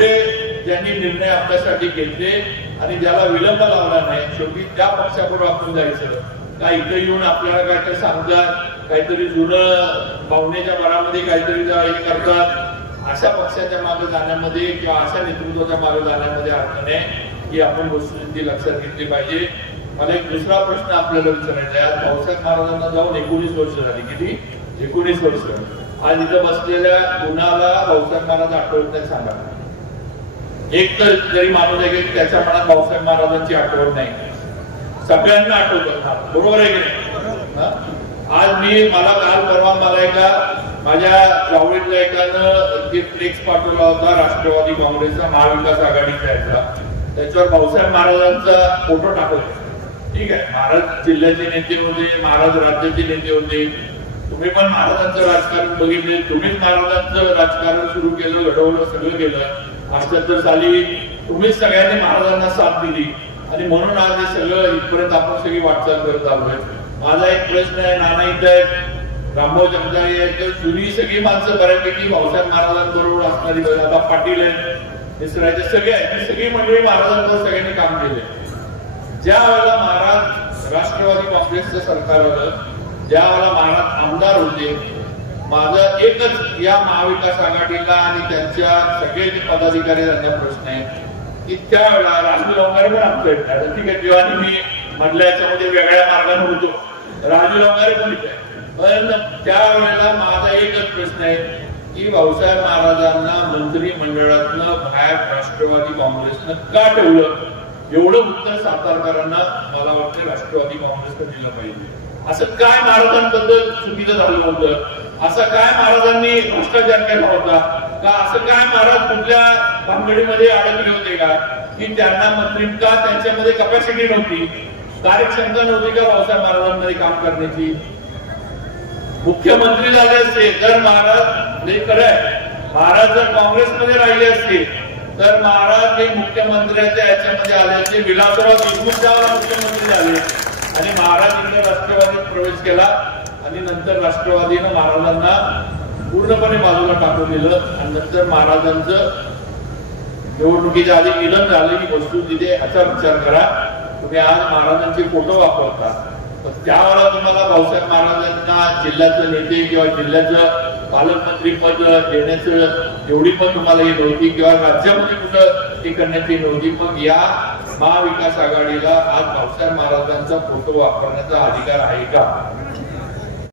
एवढे ज्यांनी निर्णय आपल्यासाठी घेतले आणि ज्याला विलंब लावला नाही, शेवटी त्या पक्षाबरोबर आपण जायचं का इथं येऊन आपल्याला काय ते सांगतात, काहीतरी जुनं भावनेच्या भरामध्ये काहीतरी हे करतात. अशा पक्षाच्या मागे जाण्यामध्ये किंवा अशा नेतृत्वाच्या मागे जाण्यामध्ये अर्थ नाही. ही आपण वस्तुस्थिती लक्षात घेतली पाहिजे. मला एक दुसरा प्रश्न आपल्याला विचारायचा आहे. भाऊसाहेब महाराजांना जाऊन 19 वर्ष झाली. किती? 19 वर्ष. आज इथं बसलेल्या कुणाला भाऊसाहेब महाराज आठवत नाही सांगा. एक तर जरी माणूस आहे की त्याच्या मनात भाऊसाहेब महाराजांची आठवण नाही, सगळ्यांना आठवत. बरोबर आहे की नाही? आज मला काल परवा मला एका माझ्या गावडीतल्या एकानं जे फ्लेक्स पाठवला होता राष्ट्रवादी काँग्रेसचा महाविकास आघाडीचा याचा, त्याच्यावर भाऊसाहेब महाराजांचा फोटो टाकला. ठीक आहे, महाराज जिल्ह्याचे नेते होते, महाराज राज्याचे नेते होते. तुम्ही पण महाराजांचं राजकारण बघितले, तुम्हीच महाराजांचं राजकारण सुरू केलं, घडवलं, सगळं केलं. 78 साली तुम्हीच सगळ्यांनी महाराजांना साथ दिली आणि म्हणून आज हे सगळं इथपर्यंत आपण सगळी वाटचाल करत आलोय. माझा एक प्रश्न आहे, नाना इथं आहे, रामभाऊ जगदाळे आहे, तर जुनी सगळी माणसं बऱ्यापैकी भाऊसाहेब महाराजांबरोबर असणारी, आता पाटील आहेत, मिसरायचे सगळे आहेत, सगळी मंडळी महाराजांबरोबर सगळ्यांनी काम केले. ज्या वेळेला महाराज राष्ट्रवादी काँग्रेसचं सरकार होतं, ज्या वेळेला महाराज आमदार होते, माझा एकच या महाविकास आघाडीला आणि त्यांच्या सगळे जे पदाधिकारी त्यांना प्रश्न आहे की त्यावेळेला राजू लोंगारे पण आमच्या ठीक आहे, जेव्हा मी मधल्या याच्यामध्ये वेगळ्या मार्गाने होतो, राजू लोंगारे पण इथे. पण त्यावेळेला माझा एकच प्रश्न आहे की भाऊसाहेब महाराजांना मंत्रिमंडळातनं बाहेर राष्ट्रवादी काँग्रेसनं का ठेवलं? एवढं उत्तर सातारकरांना मला वाटतं राष्ट्रवादी काँग्रेसनं दिलं पाहिजे. असं काय महाराजांबद्दल चुकीचं झालं होतं? असं काय महाराजांनी भ्रष्टाचार केला होता का? असं काय महाराज कुठल्या भानगडीमध्ये अडकले होते का की त्यांना मंत्री का त्यांच्यामध्ये कॅपॅसिटी नव्हती, कार्यक्षमता नव्हती का भाऊसाहेब महाराजांमध्ये काम करण्याची? मुख्यमंत्री झाले असते तर महाराज जर काँग्रेसमध्ये राहिले असते तर महाराज हे मुख्यमंत्र्याच्या याच्यामध्ये आले असते. विलासराव देशमुख मुख्यमंत्री झाले आणि महाराज इथे राष्ट्रवादीत प्रवेश केला आणि नंतर राष्ट्रवादीनं महाराजांना पूर्णपणे बाजूला टाकून दिलं आणि नंतर महाराजांचं निवडणुकीच्या आधी निधन झालं. ही वस्तू तिथे ह्याचा विचार करा. तुम्ही आज महाराजांचे फोटो वापरता, पण त्यावेळेला तुम्हाला भाऊसाहेब महाराजांना जिल्ह्याचं नेते किंवा जिल्ह्याचं पालकमंत्री पद देण्याचं एवढी पण तुम्हाला ही नव्हती किंवा राज्यामध्ये कुठं ती करण्याची नव्हती. मग या महाविकास आघाडीला आज भाऊसाहेब महाराजांचा फोटो वापरण्याचा अधिकार आहे का?